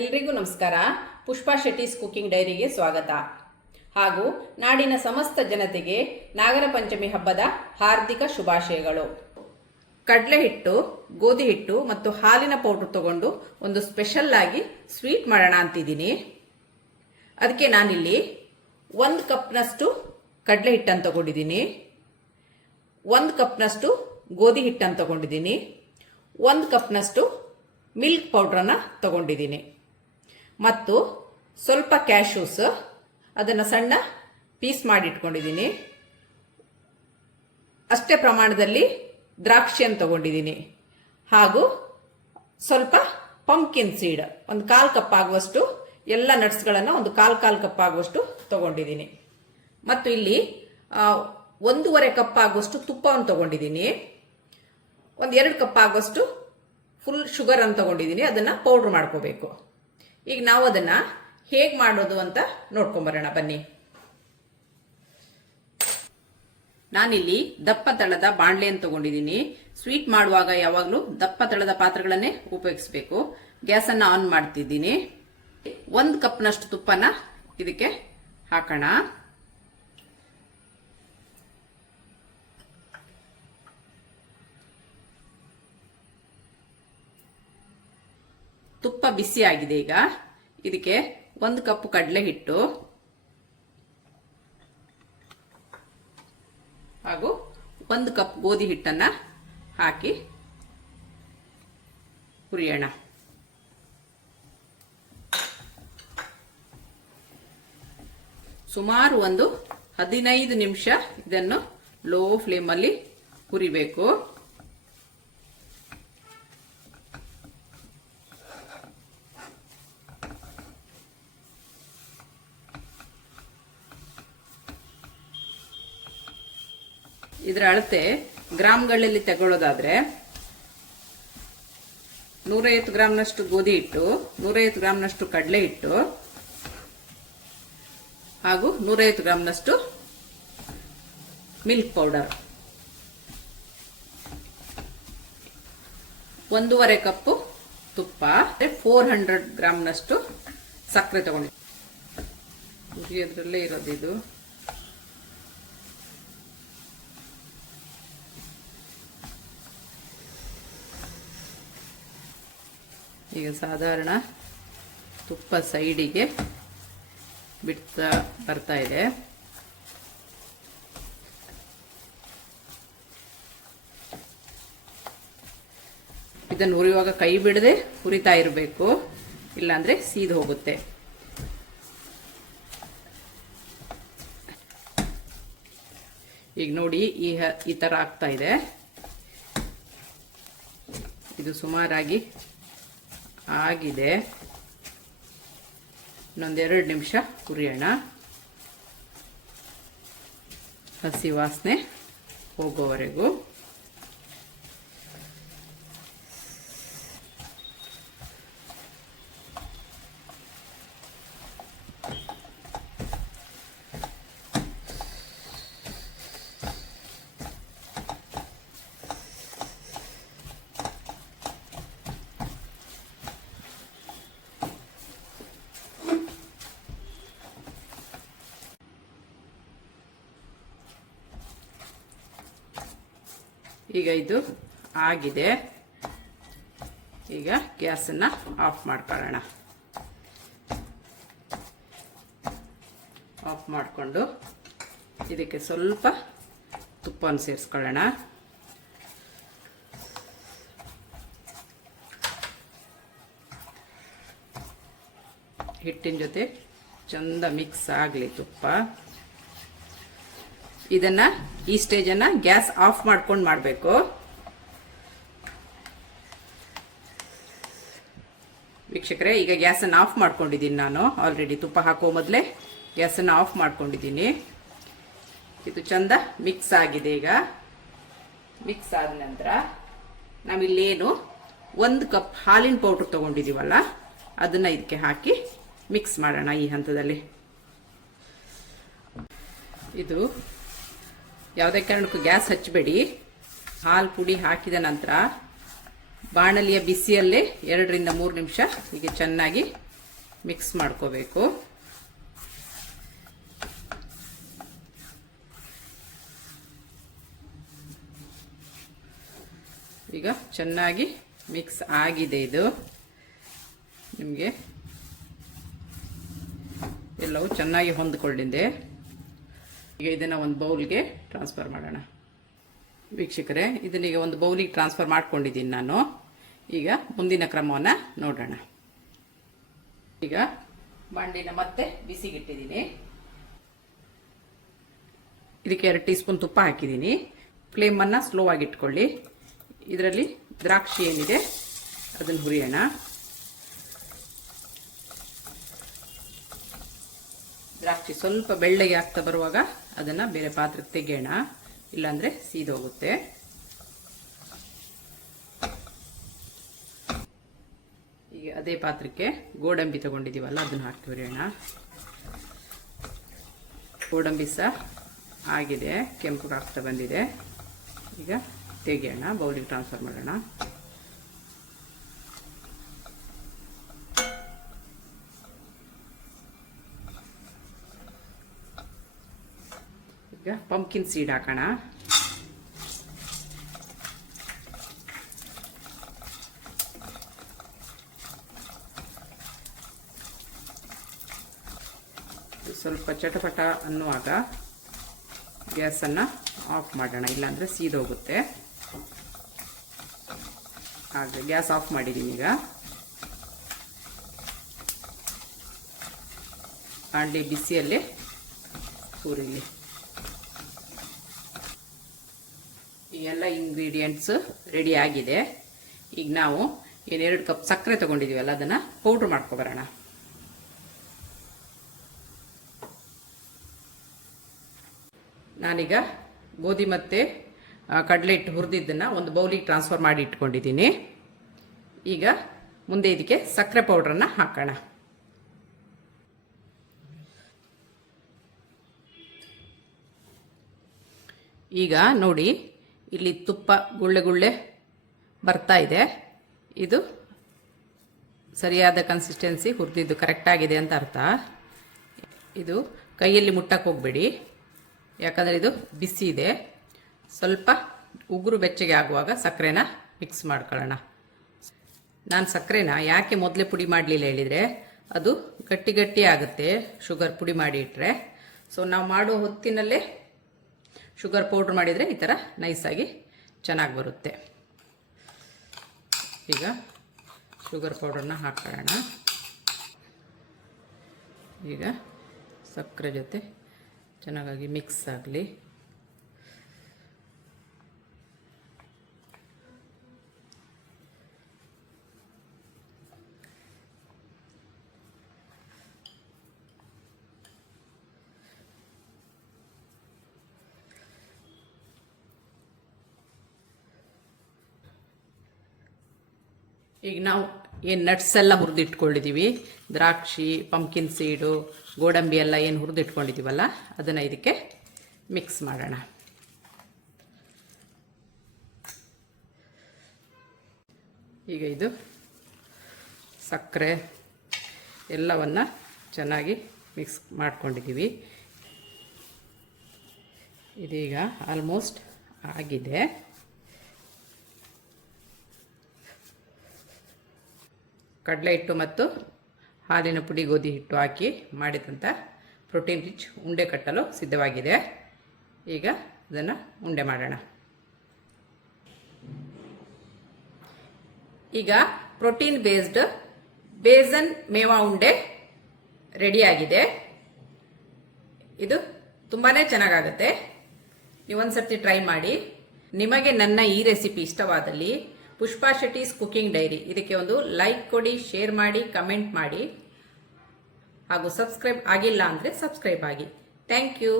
ಎಲ್ರಿಗೂ ನಮಸ್ಕಾರ. ಪುಷ್ಪಾ ಶೆಟ್ಟೀಸ್ ಕುಕಿಂಗ್ ಡೈರಿಗೆ ಸ್ವಾಗತ. ಹಾಗೂ ನಾಡಿನ ಸಮಸ್ತ ಜನತೆಗೆ ನಾಗರ ಪಂಚಮಿ ಹಬ್ಬದ ಹಾರ್ದಿಕ ಶುಭಾಶಯಗಳು. ಕಡಲೆ ಹಿಟ್ಟು, ಗೋಧಿ ಹಿಟ್ಟು ಮತ್ತು ಹಾಲಿನ ಪೌಡರ್ ತಗೊಂಡು ಒಂದು ಸ್ಪೆಷಲ್ ಆಗಿ ಸ್ವೀಟ್ ಮಾಡೋಣ ಅಂತಿದ್ದೀನಿ. ಅದಕ್ಕೆ ನಾನಿಲ್ಲಿ 1 ಕಪ್ನಷ್ಟು ಕಡಲೆ ಹಿಟ್ಟನ್ನು ತಗೊಂಡಿದ್ದೀನಿ, 1 ಕಪ್ನಷ್ಟು ಗೋಧಿ ಹಿಟ್ಟನ್ನು ತಗೊಂಡಿದ್ದೀನಿ, 1 ಕಪ್ನಷ್ಟು ಮಿಲ್ಕ್ ಪೌಡ್ರನ್ನು ತಗೊಂಡಿದ್ದೀನಿ ಮತ್ತು ಸ್ವಲ್ಪ ಕ್ಯಾಶ್ಯೂಸ್ ಅದನ್ನು ಸಣ್ಣ ಪೀಸ್ ಮಾಡಿ ಇಟ್ಕೊಂಡಿದ್ದೀನಿ. ಅಷ್ಟೇ ಪ್ರಮಾಣದಲ್ಲಿ ದ್ರಾಕ್ಷಿಯನ್ನು ತಗೊಂಡಿದ್ದೀನಿ ಹಾಗೂ ಸ್ವಲ್ಪ ಪಂಪ್ಕಿನ್ ಸೀಡ್ ಒಂದು 1/4 ಕಪ್ ಆಗುವಷ್ಟು, ಎಲ್ಲ ನಟ್ಸ್ಗಳನ್ನು ಒಂದು 1/4 ಕಪ್ ಆಗುವಷ್ಟು ತಗೊಂಡಿದ್ದೀನಿ. ಮತ್ತು ಇಲ್ಲಿ 1.5 ಕಪ್ ಆಗುವಷ್ಟು ತುಪ್ಪವನ್ನು ತಗೊಂಡಿದ್ದೀನಿ. ಒಂದು 2 ಕಪ್ ಆಗುವಷ್ಟು ಫುಲ್ ಶುಗರ್ ಅನ್ನು ತಗೊಂಡಿದ್ದೀನಿ. ಅದನ್ನು ಪೌಡ್ರ್ ಮಾಡ್ಕೋಬೇಕು. ಈಗ ನಾವು ಅದನ್ನು ಹೇಗೆ ಮಾಡೋದು ಅಂತ ನೋಡ್ಕೊಂಬರೋಣ ಬನ್ನಿ. ನಾನಿಲ್ಲಿ ದಪ್ಪ ತಳದ ಬಾಣಲೆಯನ್ನು ತಗೊಂಡಿದ್ದೀನಿ. ಸ್ವೀಟ್ ಮಾಡುವಾಗ ಯಾವಾಗಲೂ ದಪ್ಪ ತಳದ ಪಾತ್ರೆಗಳನ್ನೇ ಉಪಯೋಗಿಸಬೇಕು. ಗ್ಯಾಸನ್ನು ಆನ್ ಮಾಡ್ತಿದ್ದೀನಿ. 1 ಕಪ್ನಷ್ಟು ತುಪ್ಪನ ಇದಕ್ಕೆ ಹಾಕೋಣ. ತುಪ್ಪ ಬಿಸಿ ಆಗಿದೆ. ಈಗ ಇದಕ್ಕೆ 1 ಕಪ್ ಕಡಲೆ ಹಿಟ್ಟು ಹಾಗೂ 1 ಕಪ್ ಗೋಧಿ ಹಿಟ್ಟನ್ನ ಹಾಕಿ ಹುರಿಯೋಣ. ಸುಮಾರು ಒಂದು 15 ನಿಮಿಷ ಇದನ್ನು ಲೋ ಫ್ಲೇಮಲ್ಲಿ ಹುರಿಬೇಕು. ಇದರ ಅಳತೆ ಗ್ರಾಮ್ಗಳಲ್ಲಿ ತಗೊಳ್ಳೋದಾದ್ರೆ 150 ಗ್ರಾಮ್ನಷ್ಟು ಗೋಧಿ ಹಿಟ್ಟು, 150 ಗ್ರಾಮ್ನಷ್ಟು ಕಡಲೆ ಹಿಟ್ಟು ಹಾಗೂ 150 ಗ್ರಾಮ್ನಷ್ಟು ಮಿಲ್ಕ್ ಪೌಡರ್, 1.5 ಕಪ್ ತುಪ್ಪ, 400 ಗ್ರಾಮ್ನಷ್ಟು ಸಕ್ಕರೆ ತಗೊಂಡಿದ್ದೀನಿ. ಹುರಿಯೋದ್ರಲ್ಲೇ ಇರೋದಿದು. ಈಗ ಸಾಧಾರಣ ತುಪ್ಪ ಸೈಡಿಗೆ ಬಿಡ್ತಾ ಬರ್ತಾ ಇದೆ. ಇದನ್ನು ಹುರಿಯುವಾಗ ಕೈ ಬಿಡದೆ ಹುರಿತಾ ಇರಬೇಕು, ಇಲ್ಲಾಂದ್ರೆ ಸೀದು ಹೋಗುತ್ತೆ. ಈಗ ನೋಡಿ ಈ ತರ ಆಗ್ತಾ ಇದೆ. ಇದು ಸುಮಾರಾಗಿ ಆಗಿದೆ. ಇನ್ನೊಂದು 2 ನಿಮಿಷ ಹುರಿಯೋಣ. ಹಸಿ ವಾಸನೆ ಹೋಗೋವರೆಗೂ. ಈಗ ಇದು ಆಗಿದೆ. ಈಗ ಗ್ಯಾಸನ್ನು ಆಫ್ ಮಾಡ್ಕೊಳ್ಳೋಣ. ಆಫ್ ಮಾಡಿಕೊಂಡು ಇದಕ್ಕೆ ಸ್ವಲ್ಪ ತುಪ್ಪವನ್ನು ಸೇರಿಸ್ಕೊಳ್ಳೋಣ. ಹಿಟ್ಟಿನ ಜೊತೆ ಚಂದ ಮಿಕ್ಸ್ ಆಗಲಿ ತುಪ್ಪ. ಇದನ್ನ ಈ ಸ್ಟೇಜನ್ನು ಗ್ಯಾಸ್ ಆಫ್ ಮಾಡ್ಕೊಂಡು ಮಾಡಬೇಕು. ವೀಕ್ಷಕರೇ, ಈಗ ಗ್ಯಾಸನ್ನು ಆಫ್ ಮಾಡ್ಕೊಂಡಿದ್ದೀನಿ. ನಾನು ಆಲ್ರೆಡಿ ತುಪ್ಪ ಹಾಕೋ ಮೊದಲೇ ಗ್ಯಾಸನ್ನು ಆಫ್ ಮಾಡ್ಕೊಂಡಿದ್ದೀನಿ. ಇದು ಚಂದ ಮಿಕ್ಸ್ ಆಗಿದೆ. ಈಗ ಮಿಕ್ಸ್ ಆದ ನಂತರ ನಾವಿಲ್ಲೇನು 1 ಕಪ್ ಹಾಲಿನ ಪೌಡ್ರ್ ತಗೊಂಡಿದ್ದೀವಲ್ಲ, ಅದನ್ನು ಇದಕ್ಕೆ ಹಾಕಿ ಮಿಕ್ಸ್ ಮಾಡೋಣ. ಈ ಹಂತದಲ್ಲಿ ಇದು ಯಾವುದೇ ಕಾರಣಕ್ಕೂ ಗ್ಯಾಸ್ ಹಚ್ಚಬೇಡಿ. ಹಾಲು ಪುಡಿ ಹಾಕಿದ ನಂತರ ಬಾಣಲಿಯ ಬಿಸಿಯಲ್ಲೇ 2 ರಿಂದ 3 ನಿಮಿಷ ಹೀಗೆ ಚೆನ್ನಾಗಿ ಮಿಕ್ಸ್ ಮಾಡ್ಕೋಬೇಕು. ಈಗ ಚೆನ್ನಾಗಿ ಮಿಕ್ಸ್ ಆಗಿದೆ. ಇದು ನಿಮಗೆ ಎಲ್ಲವೂ ಚೆನ್ನಾಗಿ ಹೊಂದಿಕೊಂಡಿದೆ. ಈಗ ಇದನ್ನು ಒಂದು ಬೌಲ್ಗೆ ಟ್ರಾನ್ಸ್ಫರ್ ಮಾಡೋಣ. ವೀಕ್ಷಕರೇ, ಇದನ್ನೀಗ ಒಂದು ಬೌಲಿಗೆ ಟ್ರಾನ್ಸ್ಫರ್ ಮಾಡ್ಕೊಂಡಿದ್ದೀನಿ ನಾನು. ಈಗ ಮುಂದಿನ ಕ್ರಮವನ್ನು ನೋಡೋಣ. ಈಗ ಬಾಂಡಿನ ಮತ್ತೆ ಬಿಸಿಗಿಟ್ಟಿದ್ದೀನಿ. ಇದಕ್ಕೆ 2 ಟೀ ಸ್ಪೂನ್ ತುಪ್ಪ ಹಾಕಿದ್ದೀನಿ. ಫ್ಲೇಮನ್ನು ಸ್ಲೋ ಆಗಿ ಇಟ್ಕೊಳ್ಳಿ. ಇದರಲ್ಲಿ ದ್ರಾಕ್ಷಿ ಏನಿದೆ ಅದನ್ನು ಹುರಿಯೋಣ. ದ್ರಾಕ್ಷಿ ಸ್ವಲ್ಪ ಬೆಳ್ಳಗೆ ಆಗ್ತಾ ಬರುವಾಗ ಅದನ್ನು ಬೇರೆ ಪಾತ್ರೆಗೆ ತೆಗೆಯೋಣ, ಇಲ್ಲಾಂದರೆ ಸೀದೋಗುತ್ತೆ. ಈಗ ಅದೇ ಪಾತ್ರಕ್ಕೆ ಗೋಡಂಬಿ ತಗೊಂಡಿದ್ದೀವಲ್ಲ ಅದನ್ನು ಹಾಕಿ ಹುರಿಯೋಣ. ಗೋಡಂಬಿ ಸಹ ಆಗಿದೆ, ಕೆಂಪು ಆಗ್ತಾ ಬಂದಿದೆ. ಈಗ ತೆಗೆಯೋಣ, ಬೌಲಿಗೆ ಟ್ರಾನ್ಸ್ಫರ್ ಮಾಡೋಣ. ಈಗ ಪಂಪ್ಕಿನ್ ಸೀಡ್ ಹಾಕೋಣ. ಸ್ವಲ್ಪ ಚಟಪಟ ಅನ್ನುವಾಗ ಗ್ಯಾಸನ್ನು ಆಫ್ ಮಾಡೋಣ, ಇಲ್ಲಾಂದರೆ ಸೀದೋಗುತ್ತೆ. ಹಾಗೆ ಗ್ಯಾಸ್ ಆಫ್ ಮಾಡಿದ್ದೀನಿ. ಈಗ ಬಾಣಲೆ ಬಿಸಿಯಲ್ಲೇ ಹುರಿಲಿ. ಈ ಎಲ್ಲ ಇಂಗ್ರೀಡಿಯೆಂಟ್ಸ್ ರೆಡಿ ಆಗಿದೆ. ಈಗ ನಾವು 2 ಕಪ್ ಸಕ್ಕರೆ ತಗೊಂಡಿದ್ದೀವಲ್ಲ ಅದನ್ನು ಪೌಡ್ರ್ ಮಾಡ್ಕೊಬರೋಣ. ನಾನೀಗ ಗೋಧಿ ಮತ್ತು ಕಡಲೆ ಹಿಟ್ಟು ಹುರಿದಿದ್ದನ್ನು ಒಂದು ಬೌಲಿಗೆ ಟ್ರಾನ್ಸ್ಫರ್ ಮಾಡಿ ಇಟ್ಕೊಂಡಿದ್ದೀನಿ. ಈಗ ಮುಂದೆ ಇದಕ್ಕೆ ಸಕ್ಕರೆ ಪೌಡ್ರನ್ನು ಹಾಕೋಣ. ಈಗ ನೋಡಿ, ಇಲ್ಲಿ ತುಪ್ಪ ಗುಳ್ಳೆ ಗುಳ್ಳೆ ಬರ್ತಾ ಇದೆ. ಇದು ಸರಿಯಾದ ಕನ್ಸಿಸ್ಟೆನ್ಸಿ, ಹುರಿದಿದ್ದು ಕರೆಕ್ಟಾಗಿದೆ ಅಂತ ಅರ್ಥ. ಇದು ಕೈಯಲ್ಲಿ ಮುಟ್ಟಕ್ಕೆ ಹೋಗಬೇಡಿ, ಯಾಕಂದರೆ ಇದು ಬಿಸಿ ಇದೆ. ಸ್ವಲ್ಪ ಉಗುರು ಬೆಚ್ಚಗೆ ಆಗುವಾಗ ಸಕ್ಕರೆನ ಮಿಕ್ಸ್ ಮಾಡ್ಕೊಳ್ಳೋಣ. ನಾನು ಸಕ್ಕರೆನ ಯಾಕೆ ಮೊದಲೇ ಪುಡಿ ಮಾಡಲಿಲ್ಲ ಹೇಳಿದರೆ, ಅದು ಗಟ್ಟಿ ಗಟ್ಟಿ ಆಗುತ್ತೆ ಶುಗರ್ ಪುಡಿ ಮಾಡಿ ಇಟ್ಟರೆ. ಸೊ ನಾವು ಮಾಡೋ ಹೊತ್ತಿನಲ್ಲೇ ಶುಗರ್ ಪೌಡ್ರ್ ಮಾಡಿದರೆ ಈ ಥರ ನೈಸಾಗಿ ಚೆನ್ನಾಗಿ ಬರುತ್ತೆ. ಈಗ ಶುಗರ್ ಪೌಡ್ರನ್ನ ಹಾಕೊಳ್ಳೋಣ. ಈಗ ಸಕ್ಕರೆ ಜೊತೆ ಚೆನ್ನಾಗಿ ಮಿಕ್ಸ್ ಆಗಲಿ. ಈಗ ನಾವು ಏನು ನಟ್ಸ್ ಎಲ್ಲ ಹುರಿದಿಟ್ಕೊಂಡಿದ್ದೀವಿ, ದ್ರಾಕ್ಷಿ, ಪಂಪ್ಕಿನ್ ಸೀಡು, ಗೋಡಂಬಿ ಎಲ್ಲ ಏನು ಹುರಿದಿಟ್ಕೊಂಡಿದ್ದೀವಲ್ಲ ಅದನ್ನು ಇದಕ್ಕೆ ಮಿಕ್ಸ್ ಮಾಡೋಣ. ಈಗ ಇದು ಸಕ್ಕರೆ ಎಲ್ಲವನ್ನು ಚೆನ್ನಾಗಿ ಮಿಕ್ಸ್ ಮಾಡ್ಕೊಂಡಿದ್ದೀವಿ. ಇದೀಗ ಆಲ್ಮೋಸ್ಟ್ ಆಗಿದೆ. ಕಡಲೆ ಹಿಟ್ಟು ಮತ್ತು ಹಾಲಿನ ಪುಡಿ, ಗೋಧಿ ಹಿಟ್ಟು ಹಾಕಿ ಮಾಡಿದಂಥ ಪ್ರೋಟೀನ್ ರಿಚ್ ಉಂಡೆ ಕಟ್ಟಲು ಸಿದ್ಧವಾಗಿದೆ. ಈಗ ಇದನ್ನು ಉಂಡೆ ಮಾಡೋಣ. ಈಗ ಪ್ರೋಟೀನ್ ಬೇಸ್ಡ್ ಬೇಸನ್ ಮೇವಾ ಉಂಡೆ ರೆಡಿಯಾಗಿದೆ. ಇದು ತುಂಬಾ ಚೆನ್ನಾಗಾಗುತ್ತೆ. ನೀವೊಂದು ಸರ್ತಿ ಟ್ರೈ ಮಾಡಿ. ನಿಮಗೆ ನನ್ನ ಈ ರೆಸಿಪಿ ಇಷ್ಟವಾದಲ್ಲಿ ಪುಷ್ಪಾ ಶೆಟ್ಟೀಸ್ ಕುಕಿಂಗ್ ಡೈರಿ ಇದಕ್ಕೆ ಒಂದು ಲೈಕ್ ಕೊಡಿ, ಶೇರ್ ಮಾಡಿ, ಕಮೆಂಟ್ ಮಾಡಿ ಹಾಗೂ ಸಬ್ಸ್ಕ್ರೈಬ್ ಆಗಿಲ್ಲ ಅಂದರೆ ಸಬ್ಸ್ಕ್ರೈಬ್ ಆಗಿ. Thank you.